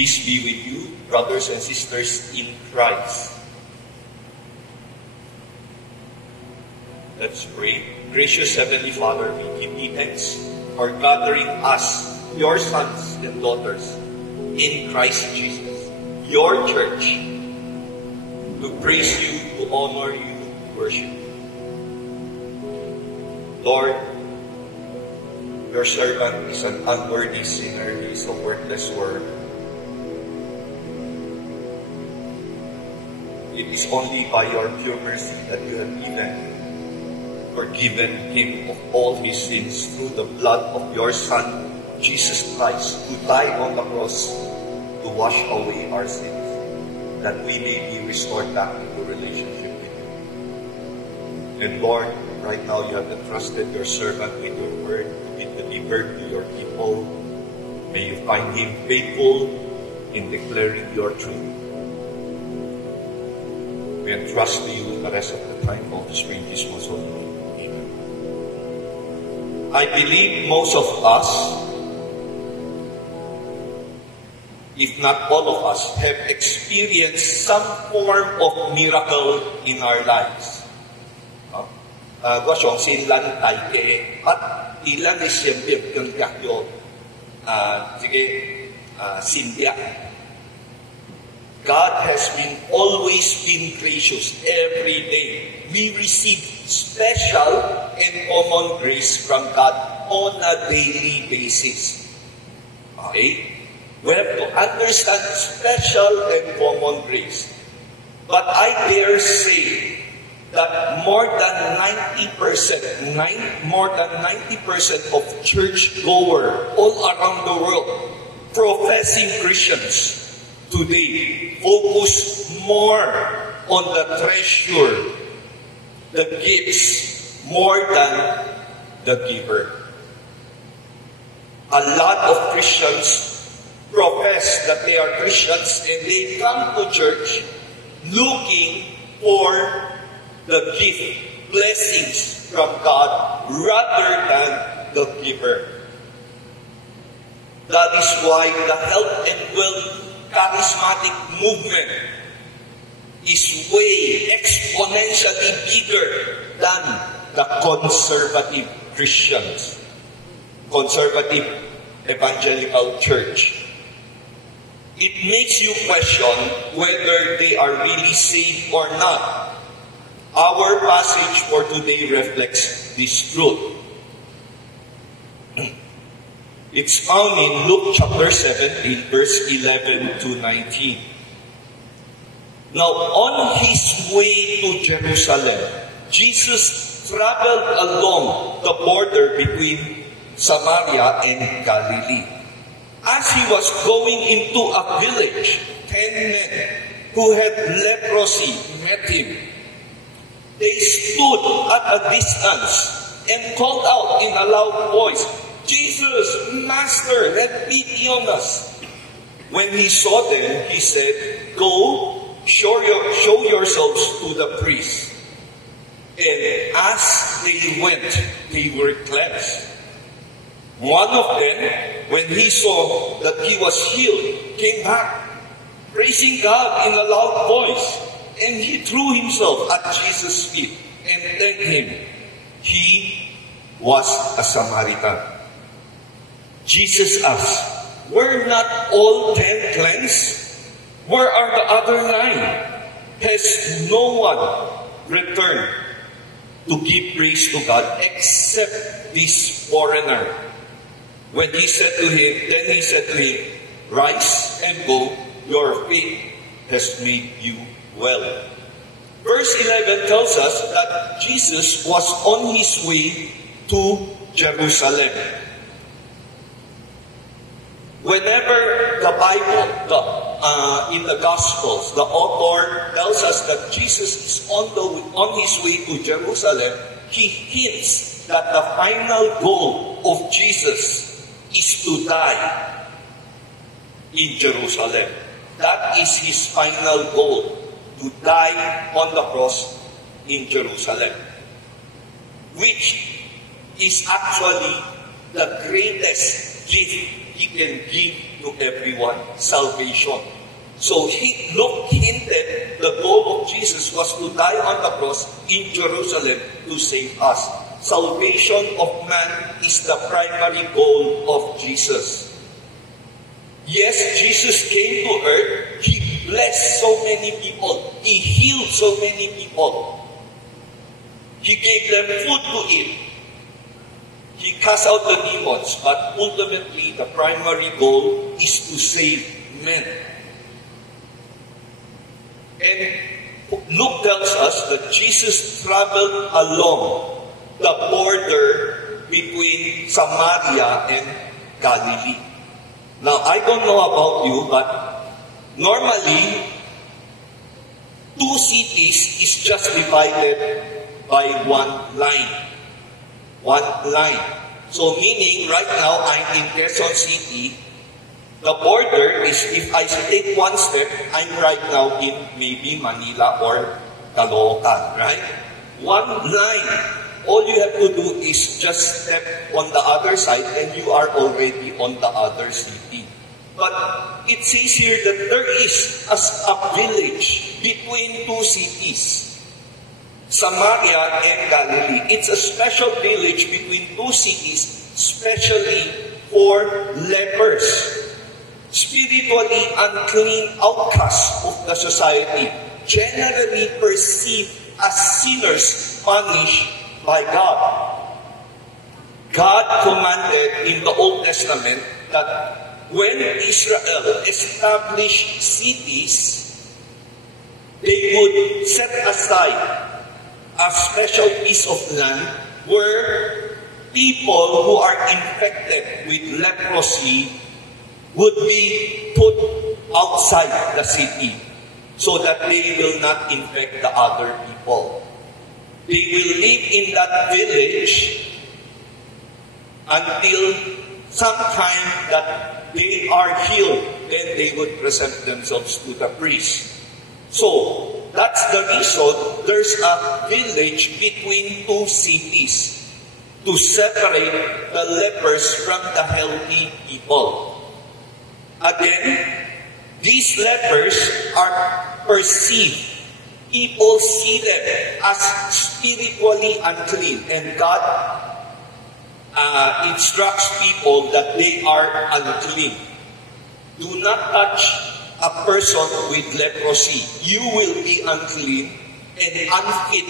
Peace be with you, brothers and sisters in Christ. Let's pray. Gracious Heavenly Father, we give thee thanks for gathering us, your sons and daughters, in Christ Jesus, your church, to praise you, to honor you, to worship you. Lord, your servant is an unworthy sinner. He is a worthless worm. It is only by your pure mercy that you have even forgiven him of all his sins through the blood of your Son, Jesus Christ, who died on the cross to wash away our sins, that we may be restored back into relationship with you. And Lord, right now you have entrusted your servant with your word to be delivered to your people. May you find him faithful in declaring your truth. We entrust to you the rest of the time of this spring Christmas holiday. Amen. I believe most of us, if not all of us, have experienced some form of miracle in our lives. 我相信咱大家伫咱的生命中也有这个信仰。God has always been gracious every day. We receive special and common grace from God on a daily basis. Okay? We have to understand special and common grace. But I dare say that more than 90% of churchgoers all around the world, professing Christians, today focus more on the treasure, the gifts, more than the giver. A lot of Christians profess that they are Christians and they come to church looking for the gift, blessings from God rather than the giver. That is why the health and wealth charismatic movement is way exponentially bigger than the conservative Christians, conservative evangelical church. It makes you question whether they are really saved or not. Our passage for today reflects this truth. It's found in Luke chapter 17, verse 11 to 19. Now, on his way to Jerusalem, Jesus traveled along the border between Samaria and Galilee. As he was going into a village, 10 men who had leprosy met him. They stood at a distance and called out in a loud voice, "Jesus, Master, have pity on us." When he saw them, he said, "Go, show yourselves to the priest." And as they went, they were cleansed. One of them, when he saw that he was healed, came back, praising God in a loud voice. And he threw himself at Jesus' feet and thanked him. He was a Samaritan. Jesus asked, "Were not all 10 cleansed? Where are the other 9? Has no one returned to give praise to God except this foreigner?" When he said to him, "Rise and go, your faith has made you well." Verse 11 tells us that Jesus was on his way to Jerusalem. Whenever the Bible, in the Gospels, the author tells us that Jesus is on his way to Jerusalem, he hints that the final goal of Jesus is to die in Jerusalem. That is his final goal, to die on the cross in Jerusalem, which is actually the greatest gift he can give give to everyone salvation. So Luke hinted the goal of Jesus was to die on the cross in Jerusalem to save us. Salvation of man is the primary goal of Jesus. Yes, Jesus came to earth. He blessed so many people. He healed so many people. He gave them food to eat. He cast out the demons. But ultimately, the primary goal is to save men. And Luke tells us that Jesus traveled along the border between Samaria and Galilee. Now, I don't know about you, but normally, two cities is just divided by one line. One line. So meaning, right now, I'm in Quezon City. The border is, if I take one step, I'm right now in maybe Manila or Caloocan, right? One line. All you have to do is just step on the other side and you are already on the other city. But it says here that there is a village between two cities, Samaria and Galilee. It's a special village between two cities, especially for lepers, spiritually unclean outcasts of the society, generally perceived as sinners punished by God. God commanded in the Old Testament that when Israel established cities, they would set aside a special piece of land where people who are infected with leprosy would be put outside the city so that they will not infect the other people. They will live in that village until sometime that they are healed. Then they would present themselves to the priest. So, that's the reason there's a village between two cities to separate the lepers from the healthy people. Again, these lepers are perceived. People see them as spiritually unclean, and God instructs people that they are unclean. Do not touch a person with leprosy. You will be unclean and unfit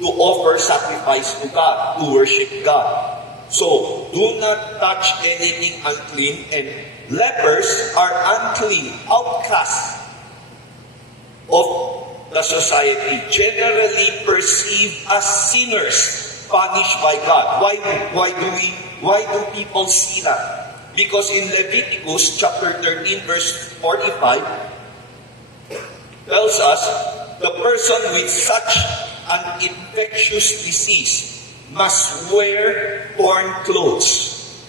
to offer sacrifice to God, to worship God. So, do not touch anything unclean, and lepers are unclean, outcasts of the society, generally perceived as sinners punished by God. Why do people see that? Because in Leviticus chapter 13 verse 45 tells us the person with such an infectious disease must wear torn clothes.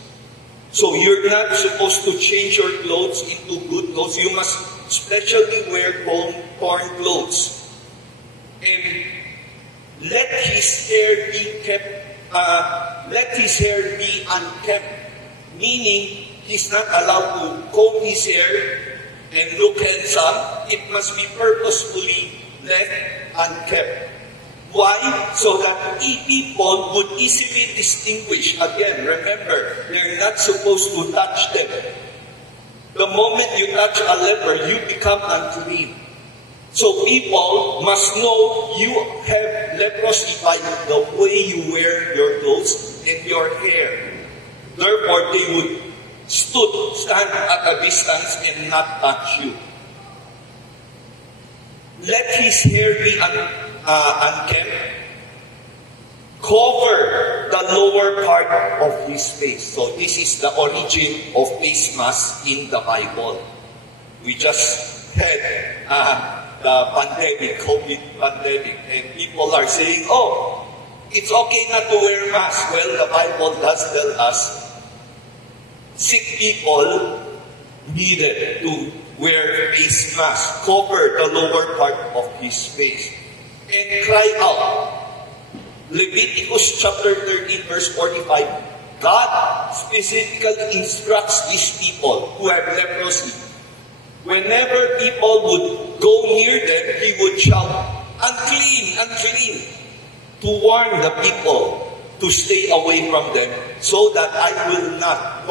So you're not supposed to change your clothes into good clothes. You must especially wear torn clothes. And let his hair be kept, let his hair be unkempt. Meaning, he's not allowed to comb his hair and look handsome. It must be purposefully left unkept. Why? So that people would easily distinguish. Again, remember, they're not supposed to touch them. The moment you touch a leper, you become unclean. So people must know you have leprosy by the way you wear your clothes and your hair. Therefore, they would stand at a distance and not touch you. Let his hair be unkempt. Cover the lower part of his face. So this is the origin of face mask in the Bible. We just had the pandemic, COVID pandemic, and people are saying, oh, it's okay not to wear mask. Well, the Bible does tell us sick people needed to wear face mask, cover the lower part of his face, and cry out. Leviticus chapter 13 verse 45 God specifically instructs these people who have leprosy. Whenever people would go near them, He would shout, "Unclean, unclean," to warn the people to stay away from them so that I will not,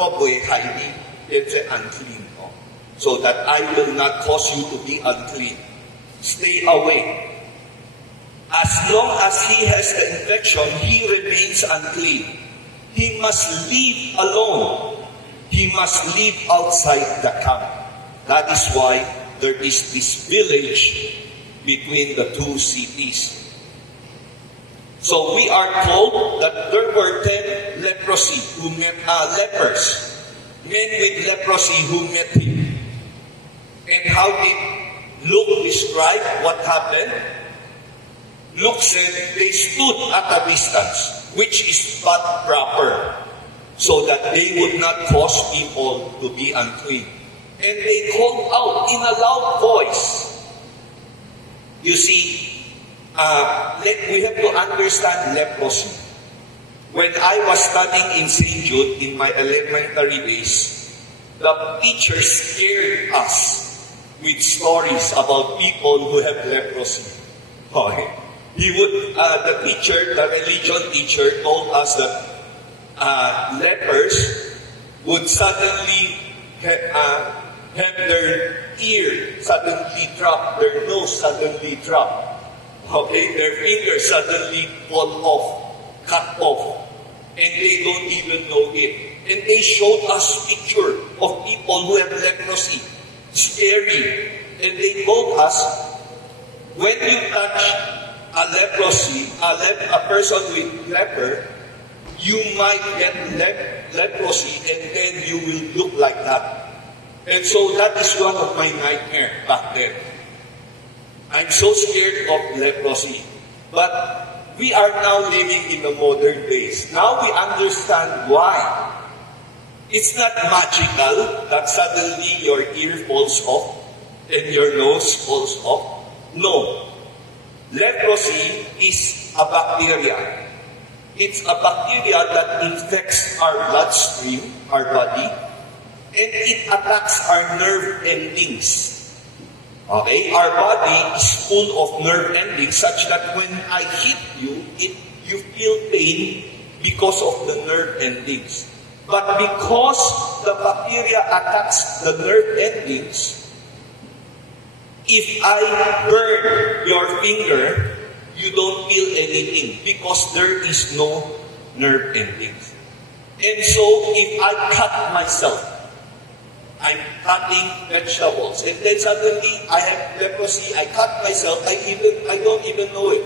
it's unclean, no? So that I will not cause you to be unclean. Stay away. As long as he has the infection, he remains unclean. He must live alone. He must live outside the camp. That is why there is this village between the two cities. So we are told that there were 10 lepers, men with leprosy who met him. And how did Luke describe what happened? Luke said they stood at a distance, which is but proper, so that they would not cause people to be unclean. And they called out in a loud voice. You see, we have to understand leprosy. When I was studying in St. Jude in my elementary days, the teacher scared us with stories about people who have leprosy. He would, the religion teacher told us that lepers would suddenly have their ear suddenly drop, their nose suddenly drop, their fingers suddenly fall off, cut off, and they don't even know it. And they showed us picture of people who have leprosy, scary, and they told us, when you touch a person with leper, you might get leprosy, and then you will look like that. And so that is one of my nightmares back then. I'm so scared of leprosy. But we are now living in the modern days. Now we understand why. It's not magical that suddenly your ear falls off and your nose falls off. No. Leprosy is a bacteria. It's a bacteria that infects our bloodstream, our body, and it attacks our nerve endings. Our body is full of nerve endings such that when I hit you, you feel pain because of the nerve endings. But because the bacteria attacks the nerve endings, if I burn your finger, you don't feel anything because there is no nerve endings. And so if I cut myself, I'm cutting vegetables, and then suddenly I have leprosy, I cut myself, I don't even know it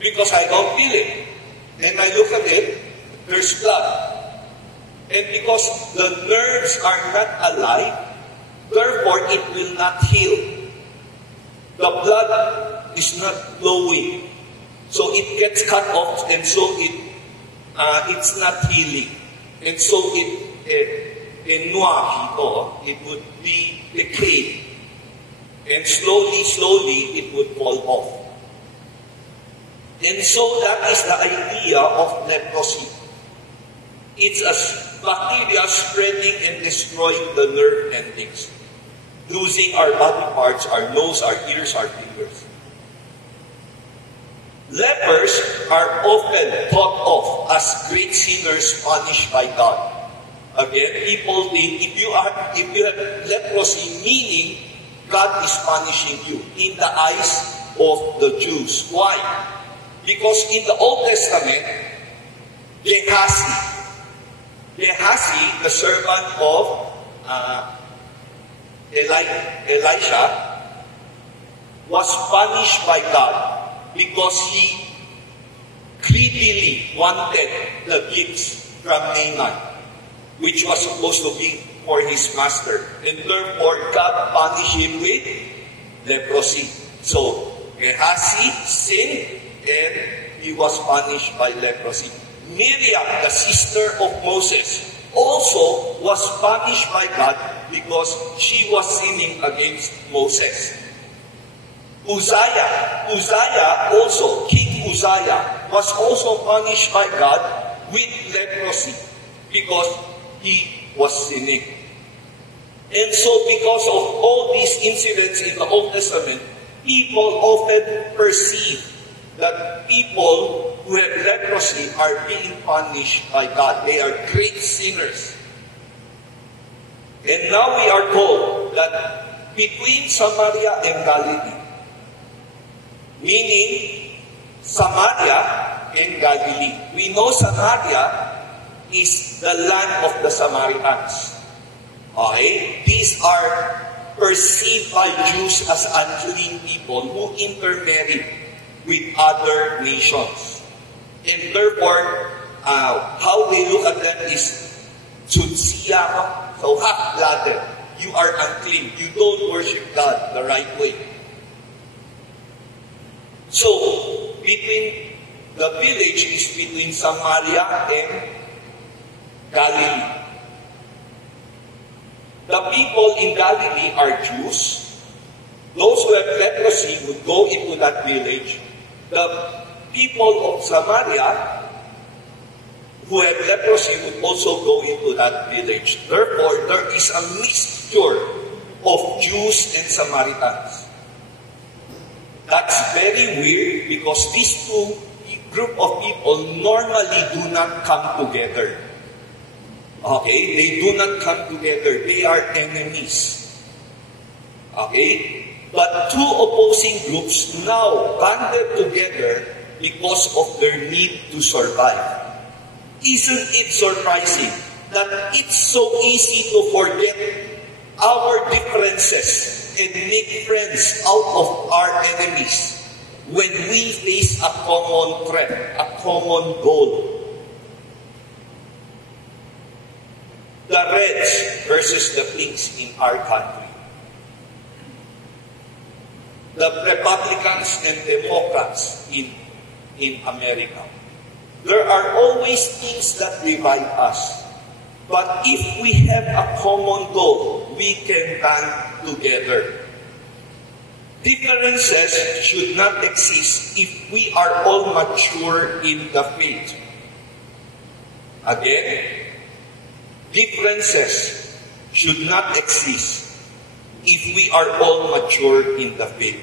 because I don't feel it. And I look at it, there's blood. And because the nerves are not alive, therefore it will not heal. The blood is not flowing. So it gets cut off, and so it's not healing. And so it would be decayed. And slowly it would fall off. And so that is the idea of leprosy. It's a bacteria spreading and destroying the nerve endings, losing our body parts, our nose, our ears, our fingers. Lepers are often thought of as great sinners punished by God. Again, people think if you have leprosy, meaning God is punishing you in the eyes of the Jews. Why? Because in the Old Testament, Gehazi, the servant of Elisha, was punished by God because he greedily wanted the gifts from Naaman, which was supposed to be for his master. And therefore, God punished him with leprosy. So, Gehazi sinned and he was punished by leprosy. Miriam, the sister of Moses, also was punished by God because she was sinning against Moses. King Uzziah was also punished by God with leprosy. because he was sinning. And so because of all these incidents in the Old Testament, people often perceive that people who have leprosy are being punished by God. They are great sinners. And now we are told that between Samaria and Galilee, meaning Samaria and Galilee. We know Samaria is the land of the Samaritans. Okay? These are perceived by Jews as unclean people who intermarry with other nations. And therefore, how they look at them is, Tsutsiya ka, so half-blooded. You are unclean. You don't worship God the right way. So, between the village is between Samaria and Galilee. The people in Galilee are Jews. Those who have leprosy would go into that village. The people of Samaria who have leprosy would also go into that village. Therefore, there is a mixture of Jews and Samaritans. That's very weird because these two group of people normally do not come together. Okay? They do not come together. They are enemies. Okay? But two opposing groups now banded together because of their need to survive. Isn't it surprising that it's so easy to forget our differences and make friends out of our enemies when we face a common threat, a common goal? The Reds versus the Pinks in our country. The Republicans and Democrats in America. There are always things that divide us. But if we have a common goal, we can band together. Differences should not exist if we are all mature in the faith. Again, differences should not exist if we are all mature in the faith.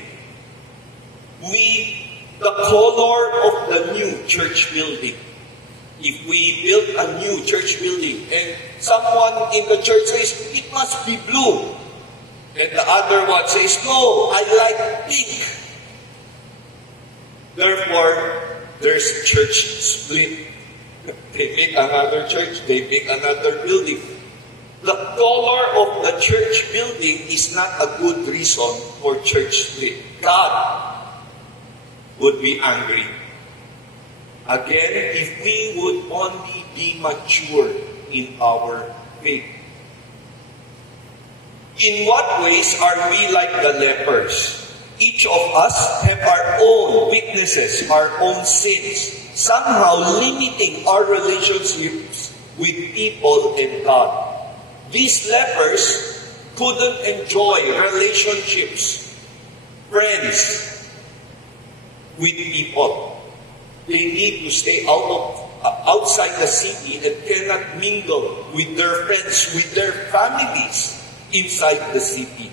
The color of the new church building, if we build a new church building and someone in the church says, it must be blue. And the other one says, no, I like pink. Therefore, there's church split. They make another church, they make another building. The color of the church building is not a good reason for church split. God would be angry. Again, if we would only be mature in our faith. In what ways are we like the lepers? Each of us have our own weaknesses, our own sins, somehow limiting our relationships with people and God. These lepers couldn't enjoy relationships, friends with people. They need to stay outside the city and cannot mingle with their friends, with their families inside the city.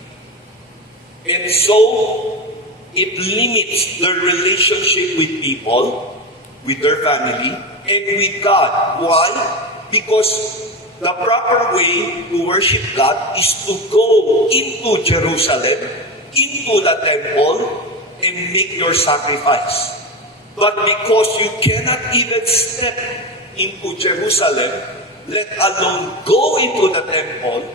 And so, it limits their relationship with people, with their family, and with God. Why? Because the proper way to worship God is to go into Jerusalem, into the temple, and make your sacrifice. But because you cannot even step into Jerusalem, let alone go into the temple,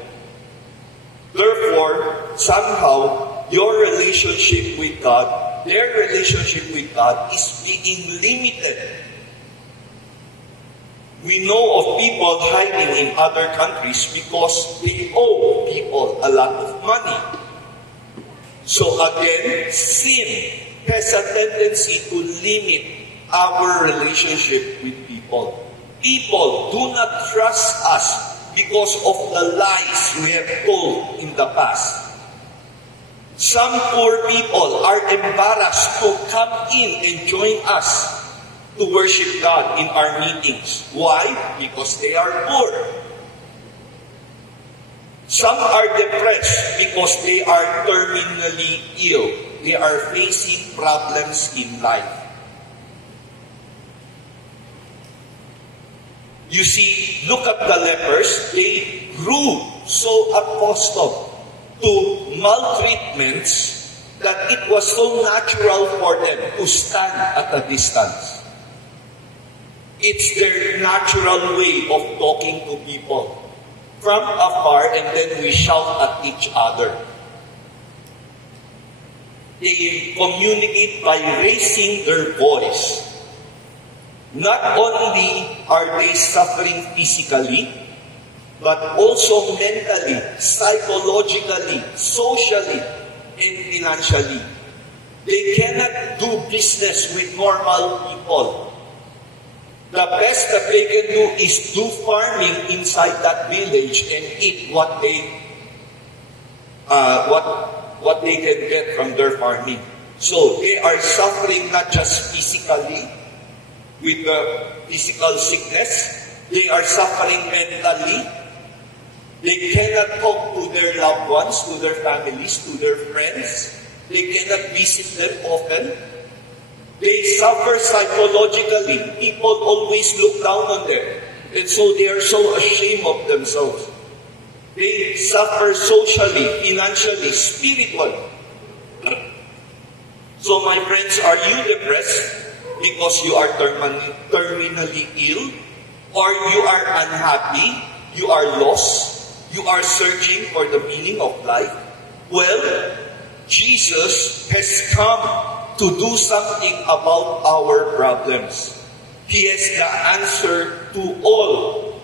therefore, somehow, your relationship with God, their relationship with God is being limited. We know of people hiding in other countries because they owe people a lot of money. So again, sin has a tendency to limit our relationship with people. People do not trust us because of the lies we have told in the past. Some poor people are embarrassed to come in and join us to worship God in our meetings. Why? Because they are poor. Some are depressed because they are terminally ill. They are facing problems in life. You see, look at the lepers. They grew so accustomed to maltreatments that it was so natural for them to stand at a distance. It's their natural way of talking to people. From afar, and then we shout at each other. They communicate by raising their voice. Not only are they suffering physically, but also mentally, psychologically, socially, and financially. They cannot do business with normal people. The best that they can do is do farming inside that village and eat what they can get from their farming. So they are suffering not just physically with the physical sickness, they are suffering mentally. They cannot talk to their loved ones, to their families, to their friends. They cannot visit them often. They suffer psychologically. People always look down on them. And so they are so ashamed of themselves. They suffer socially, financially, spiritually. So my friends, are you depressed because you are terminally ill? Or you are unhappy? You are lost? You are searching for the meaning of life? Well, Jesus has come to do something about our problems. He has the answer to all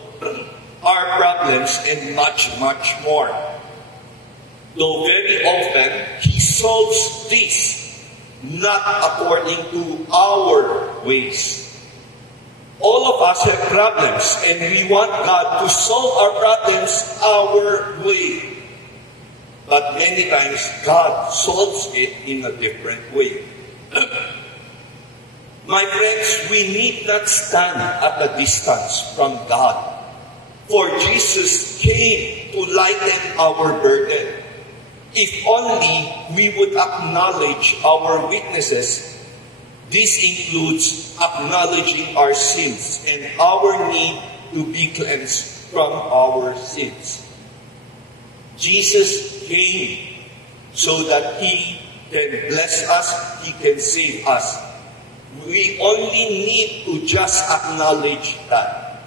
our problems and much, much more. Though very often, He solves this not according to our ways. All of us have problems and we want God to solve our problems our way. But many times, God solves it in a different way. My friends, we need not stand at a distance from God. For Jesus came to lighten our burden. If only we would acknowledge our weaknesses. This includes acknowledging our sins and our need to be cleansed from our sins. Jesus came so that He can bless us, He can save us. We only need to just acknowledge that.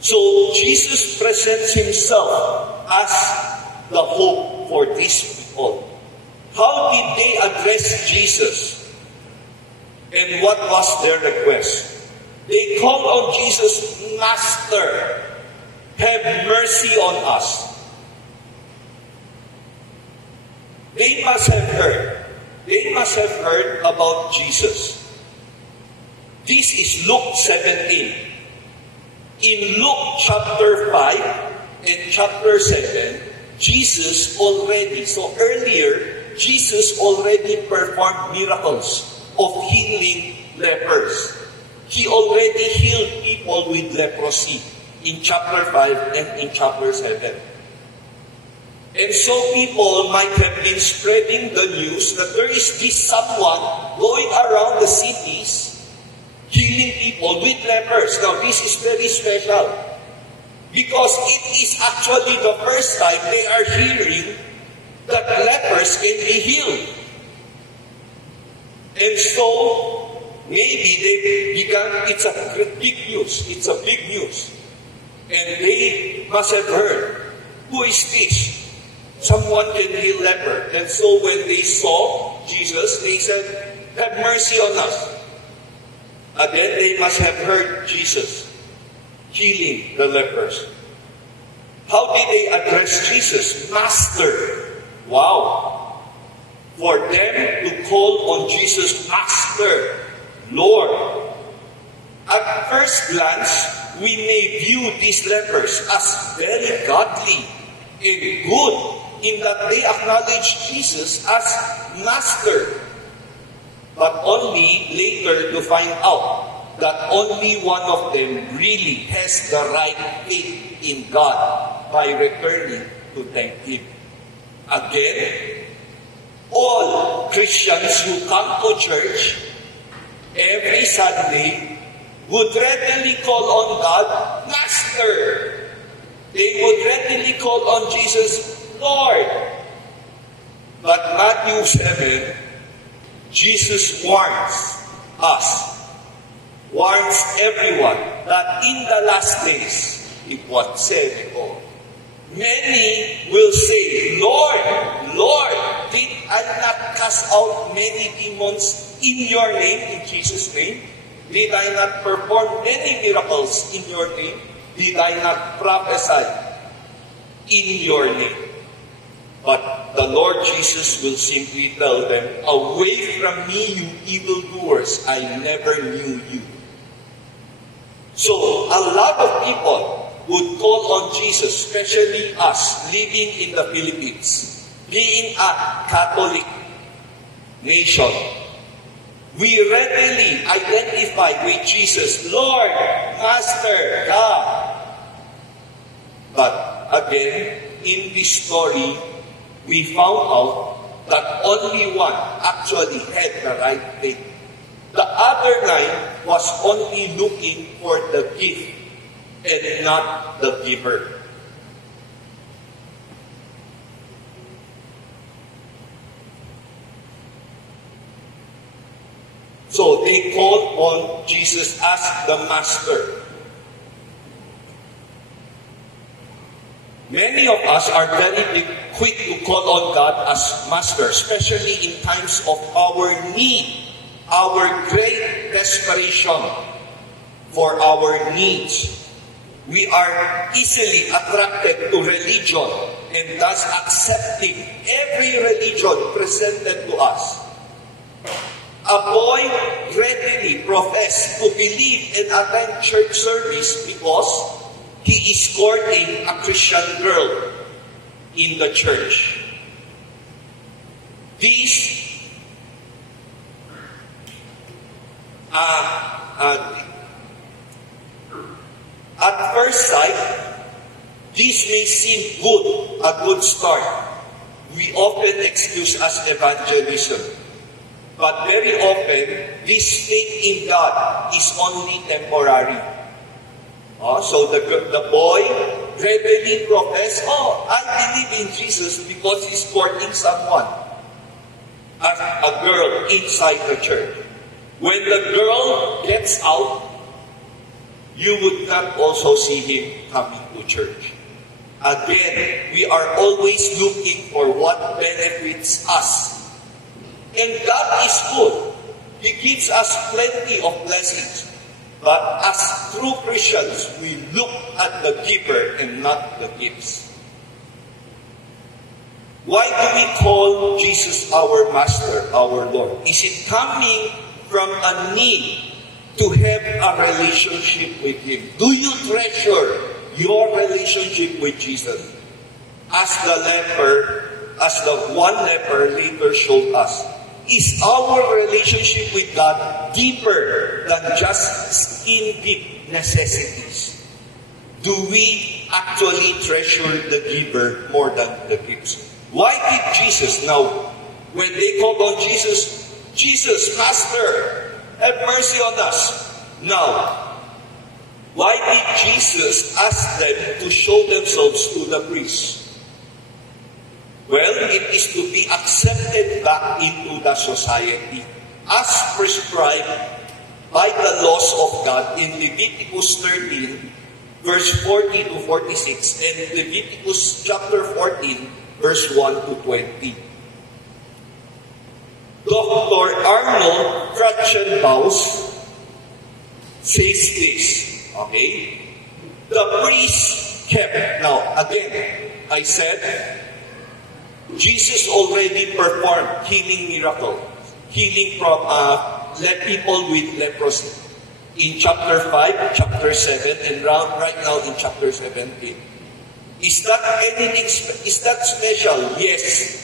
So Jesus presents Himself as the hope for these people. How did they address Jesus? And what was their request? They called on Jesus, Master, have mercy on us. They must have heard. They must have heard about Jesus. This is Luke 17. In Luke chapter 5 and chapter 7, Jesus already, so earlier, Jesus already performed miracles of healing lepers. He already healed people with leprosy in chapter 5 and in chapter 7. And so people might have been spreading the news that there is this someone going around the cities healing people with lepers. Now this is very special because it is actually the first time they are hearing that lepers can be healed. And so maybe they began, it's a big news. It's a big news. And they must have heard, who is this? Someone can heal leper. And so when they saw Jesus, they said, have mercy on us. And then they must have heard Jesus healing the lepers. How did they address Jesus? Master. Wow. For them to call on Jesus, Master, Lord. At first glance, we may view these lepers as very godly and good in that they acknowledge Jesus as Master. but only later to find out that only one of them really has the right faith in God by returning to thank Him. Again, all Christians who come to church every Sunday would readily call on God, Master. They would readily call on Jesus, Lord. But Matthew 7, Jesus warns us, warns everyone that in the last days, it was said before, many will say, Lord, Lord, did I not cast out many demons in your name, in Jesus' name? Did I not perform many miracles in your name? Did I not prophesy in your name? But the Lord Jesus will simply tell them, away from me, you evildoers, I never knew you. So, a lot of people would call on Jesus, especially us living in the Philippines, being a Catholic nation. We readily identify with Jesus, Lord, Master, God. But again, in this story, we found out that only one actually had the right faith. The other 9 was only looking for the gift and not the giver. So they called on Jesus as the Master. Many of us are very quick to call on God as Master, especially in times of our need, our great desperation for our needs. We are easily attracted to religion and thus accepting every religion presented to us. A boy readily professed to believe and attend church service because he is courting a Christian girl in the church. These at first sight, this may seem good, a good start. We often excuse as evangelism. But very often, this faith in God is only temporary. So the boy readily professed, I believe in Jesus because he's courting someone, as a girl inside the church. When the girl gets out, you would not also see him coming to church. Again, we are always looking for what benefits us. And God is good. He gives us plenty of blessings. But as true Christians, we look at the giver and not the gifts. Why do we call Jesus our Master, our Lord? Is it coming from a need to have a relationship with Him? Do you treasure your relationship with Jesus? As the one leper later showed us, is our relationship with God deeper than just skin-deep necessities? Do we actually treasure the giver more than the gifts? Why did Jesus, now, when they called on Jesus, Jesus, Master, have mercy on us. Now, why did Jesus ask them to show themselves to the priests? Well, it is to be accepted back into the society as prescribed by the laws of God in Leviticus 13, verse 40 to 46, and Leviticus chapter 14, verse 1 to 20. Dr. Arnold Krachenbaus says this, okay? The priest kept, now again, I said, Jesus already performed healing miracle, healing from people with leprosy. In chapter 5, chapter 7, and right now in chapter 17. Is that anything? Is that special? Yes.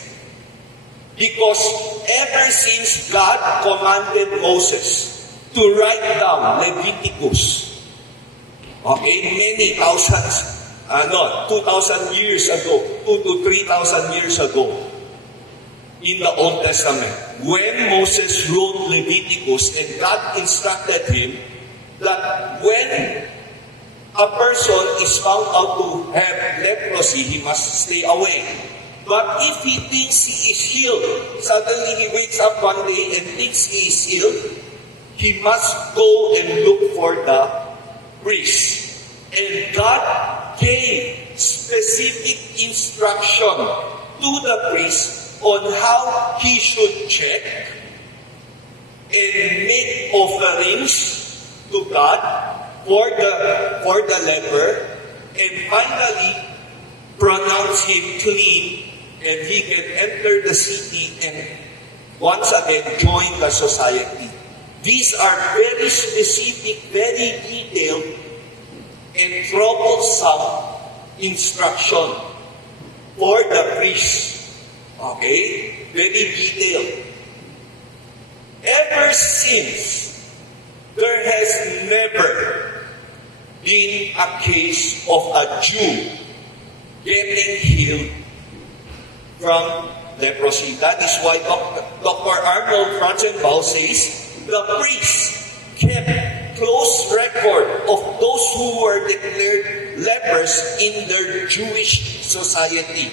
Because ever since God commanded Moses to write down Leviticus, okay, many thousands, 2,000 years ago, 2 to 3,000 years ago, in the Old Testament, when Moses wrote Leviticus and God instructed him that when a person is found out to have leprosy, he must stay away. But if he thinks he is healed, suddenly he wakes up one day and thinks he is healed, he must go and look for the priest. And God gave specific instruction to the priest on how he should check and make offerings to God for the leper, and finally pronounce him clean, and he can enter the city and once again join the society. These are very specific, very detailed, and troublesome instruction for the priest. Okay? Very detailed. Ever since, there has never been a case of a Jew getting healed from leprosy. That is why Dr. Arnold Franzenbaum says the priests kept close record of those who were declared lepers in their Jewish society.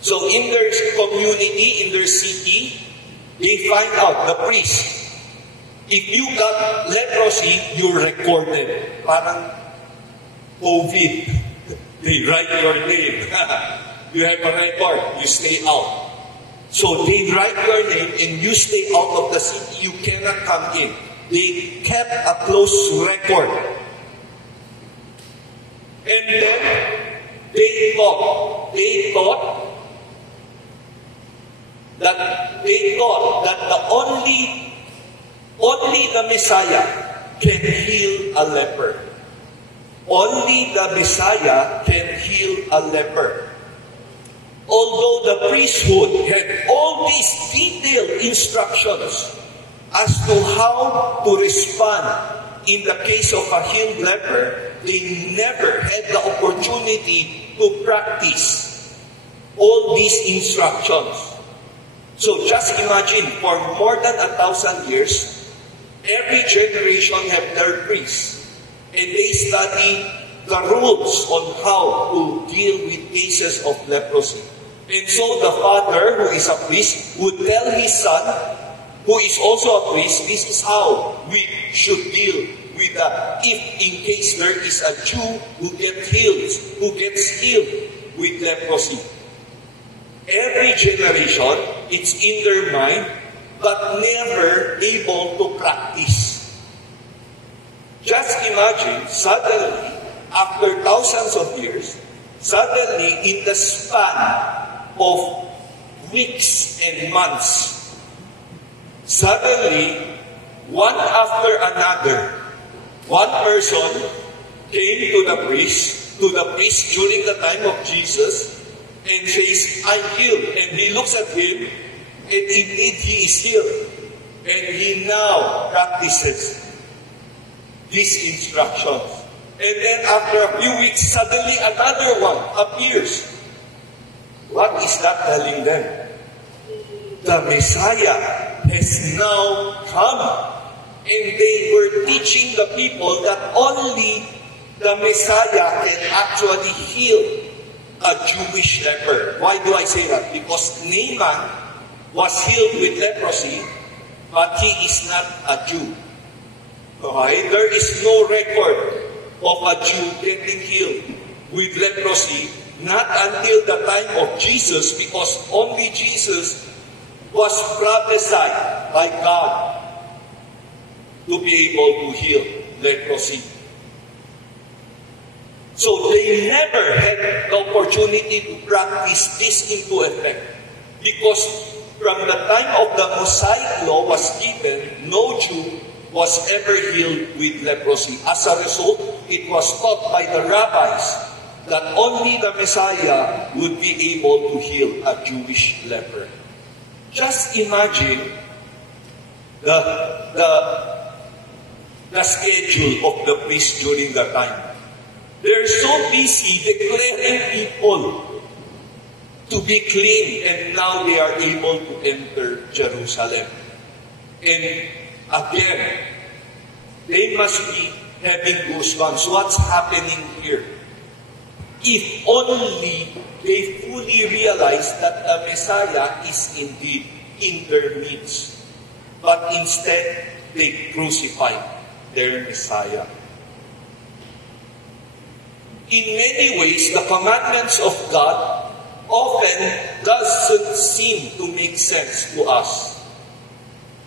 So in their community, in their city, they find out, the priest, if you got leprosy, you're recorded. Parang COVID. They write your name. You have a record, you stay out. So they write your name and you stay out of the city, you cannot come in. They kept a close record. And then they thought that the only the Messiah can heal a leper. Only the Messiah can heal a leper. Although the priesthood had all these detailed instructions as to how to respond in the case of a healed leper, they never had the opportunity to practice all these instructions. So just imagine, for more than 1,000 years, every generation have their priests, and they study the rules on how to deal with cases of leprosy. And so the father, who is a priest, would tell his son, who is also a priest, this is how we should deal with that. If in case there is a Jew who gets healed with leprosy. Every generation, it's in their mind, but never able to practice. Just imagine, suddenly, after thousands of years, suddenly in the span of weeks and months, suddenly, one after another, one person came to the priest during the time of Jesus, and says, I'm healed. And he looks at him, and indeed he is healed. And he now practices these instructions. And then after a few weeks, suddenly another one appears. What is that telling them? The Messiah has now come. And they were teaching the people that only the Messiah can actually heal a Jewish leper. Why do I say that? Because Naaman was healed with leprosy, but he is not a Jew. Okay? There is no record of a Jew getting healed with leprosy, not until the time of Jesus, because only Jesus was prophesied by God to be able to heal leprosy. So they never had the opportunity to practice this into effect. Because from the time of the Mosaic law was given, no Jew was ever healed with leprosy. As a result, it was taught by the rabbis that only the Messiah would be able to heal a Jewish leper. Just imagine the schedule of the priest during that time. They're so busy declaring people to be clean, and now they are able to enter Jerusalem. And again, they must be having goosebumps. What's happening here? If only they fully realize that the Messiah is indeed in their midst. But instead, they crucified their Messiah. In many ways, the commandments of God often doesn't seem to make sense to us.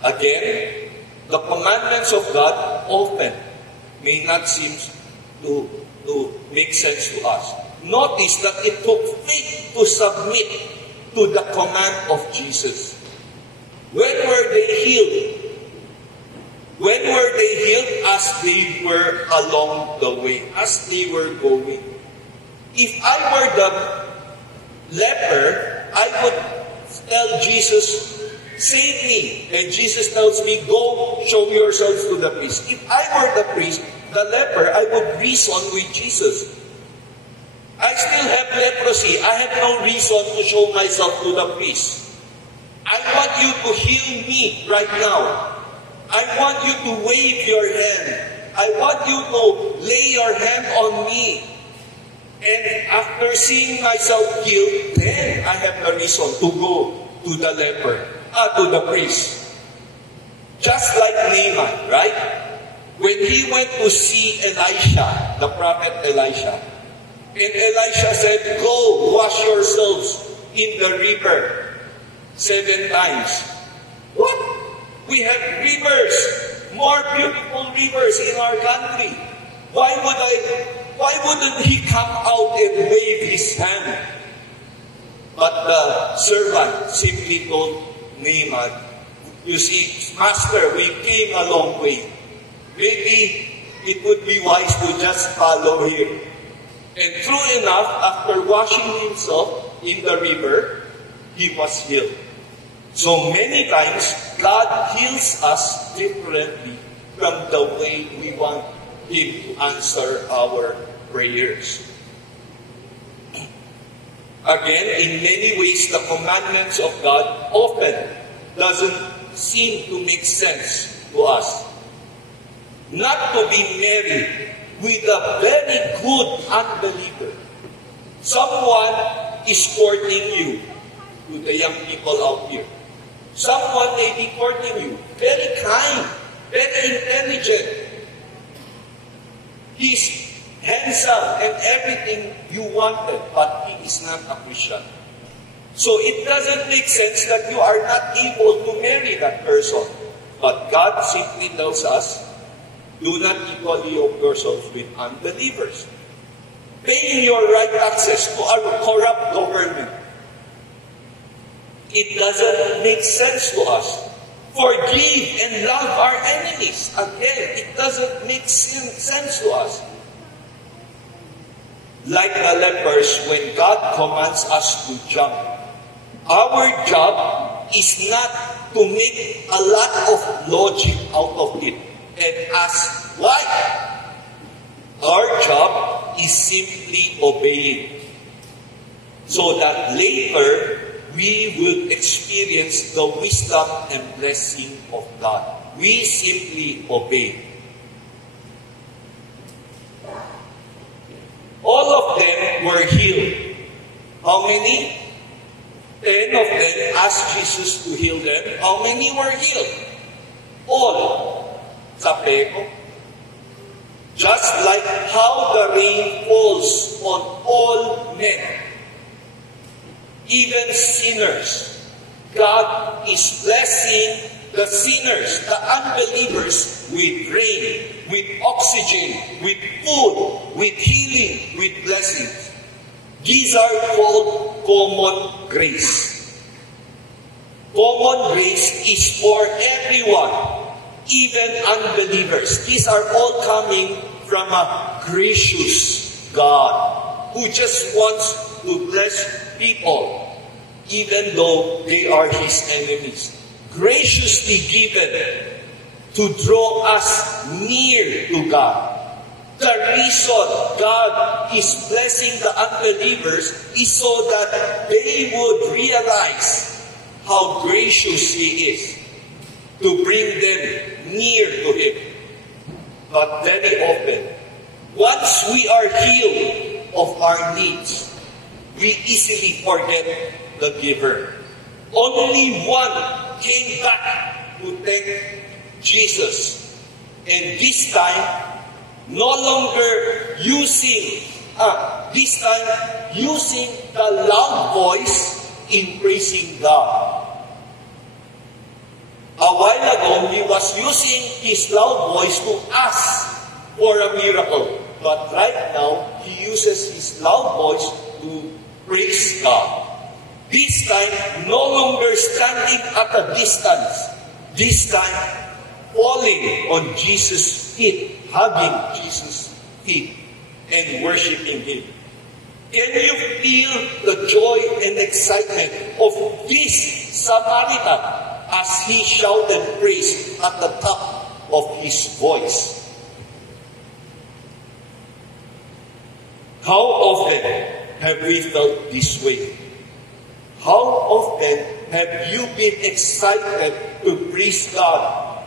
Again, the commandments of God often may not seem to make sense to us. Notice that it took faith to submit to the command of Jesus. When were they healed? When were they healed? As they were along the way, as they were going. If I were the leper, I would tell Jesus, save me. And Jesus tells me, go show yourselves to the priest. If I were the priest, the leper, I would reason with Jesus. I still have leprosy. I have no reason to show myself to the priest. I want you to heal me right now. I want you to wave your hand. I want you to lay your hand on me. And after seeing myself healed, then I have the reason to go to the leper, to the priest. Just like Naaman, right? When he went to see Elisha, the prophet Elisha, and Elisha said, go wash yourselves in the river 7 times. What? We have rivers, more beautiful rivers in our country. Why wouldn't he come out and wave his hand? But the servant simply told Naaman, you see, Master, we came a long way. Maybe it would be wise to just follow him. And true enough, after washing himself in the river, he was healed. So many times, God heals us differently from the way we want Him to answer our prayers. Again, in many ways, the commandments of God often doesn't seem to make sense to us. Not to be married with a very good unbeliever. Someone is courting you, to the young people out here. Someone may be courting you, very kind, very intelligent. He's handsome and everything you wanted, but he is not a Christian. So it doesn't make sense that you are not able to marry that person. But God simply tells us, do not equally yoke yourselves with unbelievers. Paying your right taxes to a corrupt government. It doesn't make sense to us. Forgive and love our enemies. Again, it doesn't make sense to us. Like the lepers, when God commands us to jump, our job is not to make a lot of logic out of it and ask why. Our job is simply obeying, so that later we will experience the wisdom and blessing of God. We simply obey. All of them were healed. How many? 10 of them asked Jesus to heal them. How many were healed? All. Sapeko. Just like how the rain falls on all men, even sinners. God is blessing the sinners, the unbelievers, with rain, with oxygen, with food, with healing, with blessings. These are called common grace. Common grace is for everyone, even unbelievers. These are all coming from a gracious God who just wants to bless people. even though they are his enemies. Graciously given to draw us near to God. The reason God is blessing the unbelievers is so that they would realize how gracious He is to bring them near to Him. But very often, once we are healed of our needs, we easily forget the giver. Only one came back to thank Jesus. And this time, no longer using the loud voice in praising God. A while ago, he was using his loud voice to ask for a miracle. But right now, he uses his loud voice to praise God. This time, no longer standing at a distance. This time, falling on Jesus' feet, hugging Jesus' feet, and worshiping Him. Can you feel the joy and excitement of this Samaritan as he shouted praise at the top of his voice? How often have we felt this way? How often have you been excited to praise God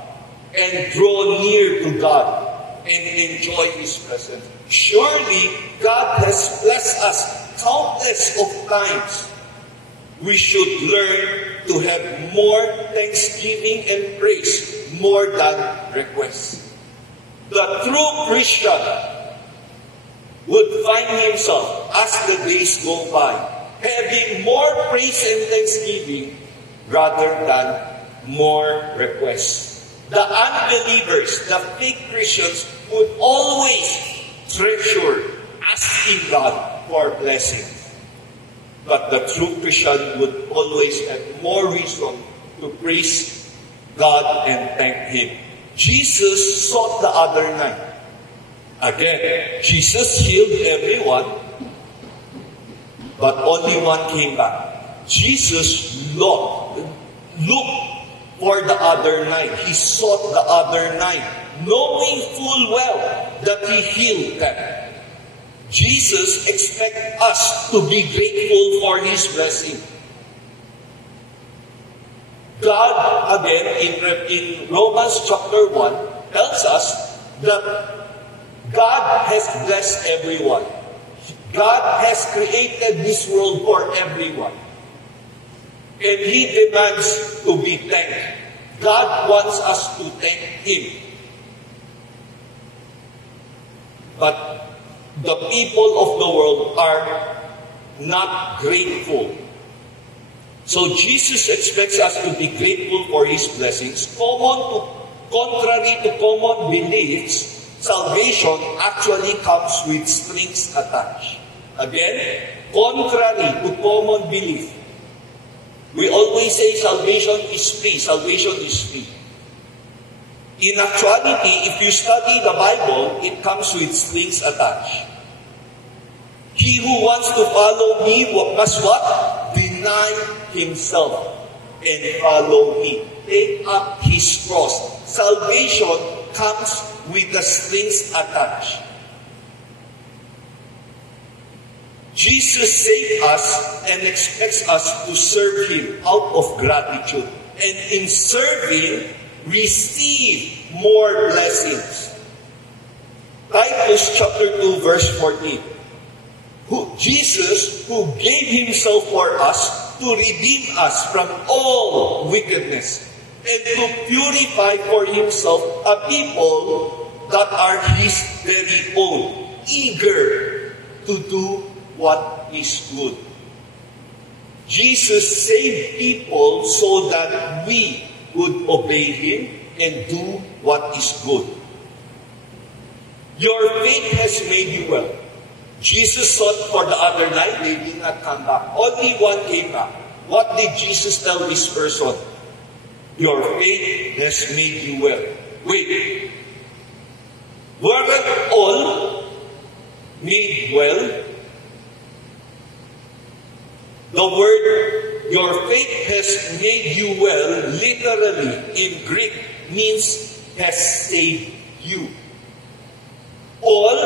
and draw near to God and enjoy His presence? Surely God has blessed us countless of times. We should learn to have more thanksgiving and praise more than requests. The true Christian would find himself, as the days go by, having more praise and thanksgiving rather than more requests. The unbelievers, the fake Christians, would always treasure asking God for blessings. But the true Christian would always have more reason to praise God and thank Him. Jesus sought the other night. Again, Jesus healed everyone, but only one came back. Jesus looked for the other nine. He sought the other nine, knowing full well that He healed them. Jesus expects us to be grateful for His blessing. God, again, in Romans chapter 1, tells us that God has blessed everyone. God has created this world for everyone. And He demands to be thanked. God wants us to thank Him. But the people of the world are not grateful. So Jesus expects us to be grateful for His blessings. Contrary to common beliefs, salvation actually comes with strings attached. Again, contrary to common belief, we always say salvation is free. Salvation is free. In actuality, if you study the Bible, it comes with strings attached. He who wants to follow me must what? Deny himself and follow me. Take up his cross. Salvation comes with the strings attached. Jesus saved us and expects us to serve Him out of gratitude. And in serving, receive more blessings. Titus chapter 2 verse 14. Jesus, who gave Himself for us to redeem us from all wickedness and to purify for Himself a people that are His very own, eager to do what is good. Jesus saved people so that we would obey Him and do what is good. Your faith has made you well. Jesus sought for the other nine, they did not come back. Only one came back. What did Jesus tell this person? Your faith has made you well. Wait, weren't all made well? The word Your faith has made you well, literally in Greek, means has saved you. All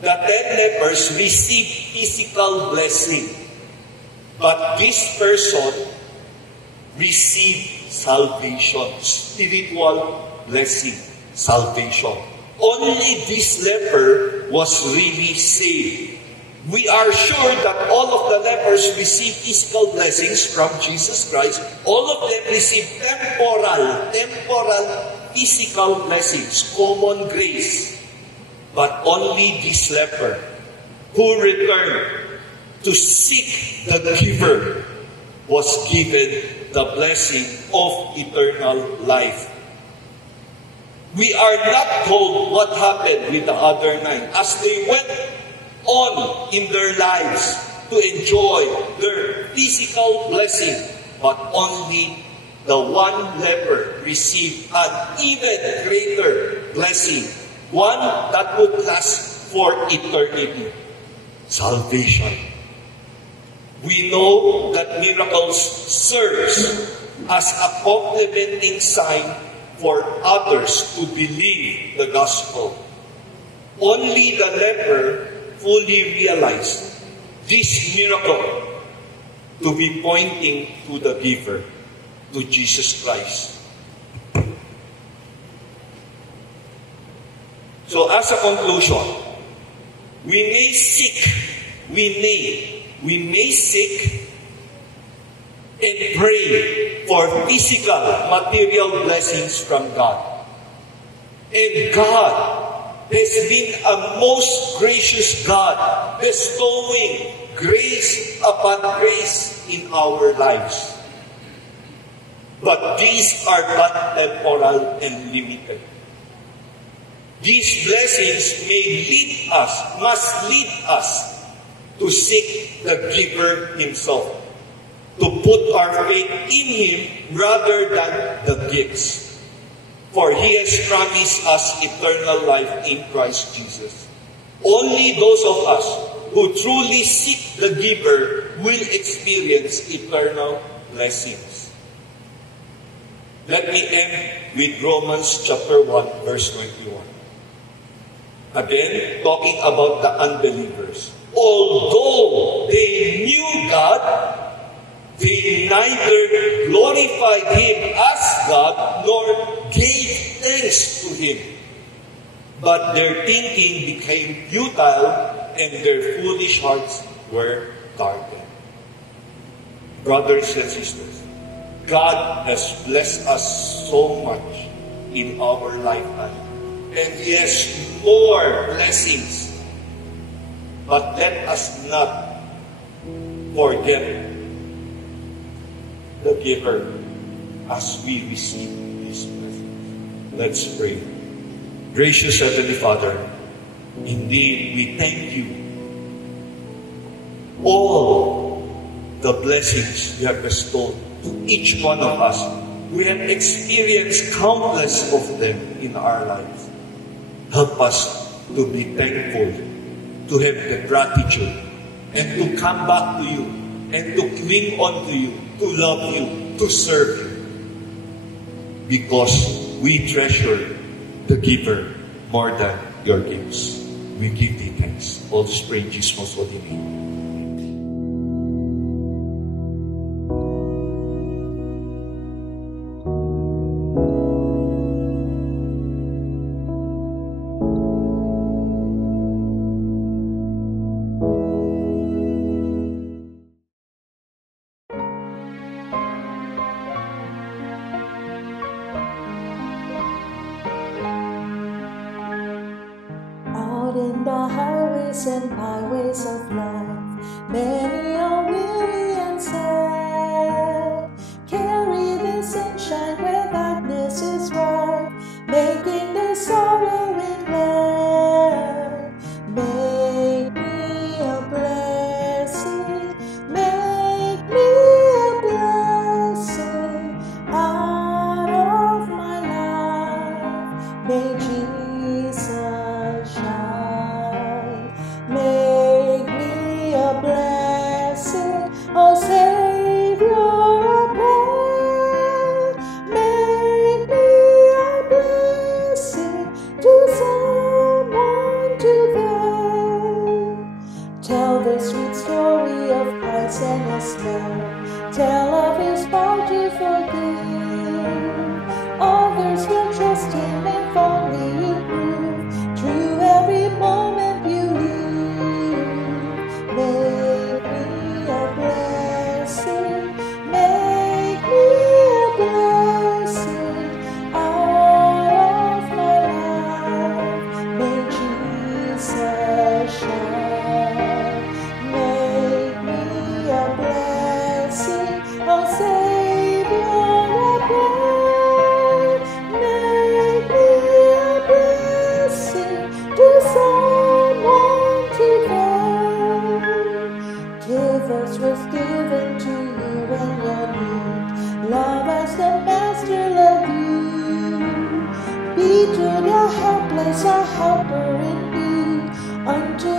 the 10 lepers received physical blessing, but this person received salvation, spiritual blessing, salvation. Only this leper was really saved. We are sure that all of the lepers received physical blessings from Jesus Christ. All of them received temporal, physical blessings, common grace. But only this leper who returned to seek the giver was given the blessing of eternal life. We are not told what happened with the other 9 as they went on in their lives to enjoy their physical blessing, but only the one leper received an even greater blessing, one that would last for eternity, salvation. We know that miracles serves as a complementing sign for others to believe the gospel. Only the leper fully realized this miracle to be pointing to the giver, to Jesus Christ. So as a conclusion, we may seek and pray for physical, material blessings from God. And God has been a most gracious God, bestowing grace upon grace in our lives. But these are not temporal and limited. These blessings must lead us to seek the giver himself, to put our faith in him rather than the gifts. For he has promised us eternal life in Christ Jesus. Only those of us who truly seek the giver will experience eternal blessings. Let me end with Romans chapter 1, verse 21. Again, talking about the unbelievers. Although they knew God, they neither glorified him as God nor gave thanks to him. But their thinking became futile and their foolish hearts were darkened. Brothers and sisters, God has blessed us so much in our lifetime. And he has more blessings. But let us not forget the giver as we receive his blessings. Let's pray. Gracious Heavenly Father, indeed we thank you. All the blessings you have bestowed to each one of us. We have experienced countless of them in our lives. Help us to be thankful, to have the gratitude, and to come back to you, and to cling on to you, to love you, to serve you. Because we treasure the giver more than your gifts. We give thee thanks. All this pray in Jesus' most holy name. In the highways and byways of life, many a weary and sad carry the sunshine where darkness is bright, making the sorrowing glad. Make me a blessing, make me a blessing out of my life. May Jesus shine. Make me a blessing. Be to their helpless a helper indeed. Unto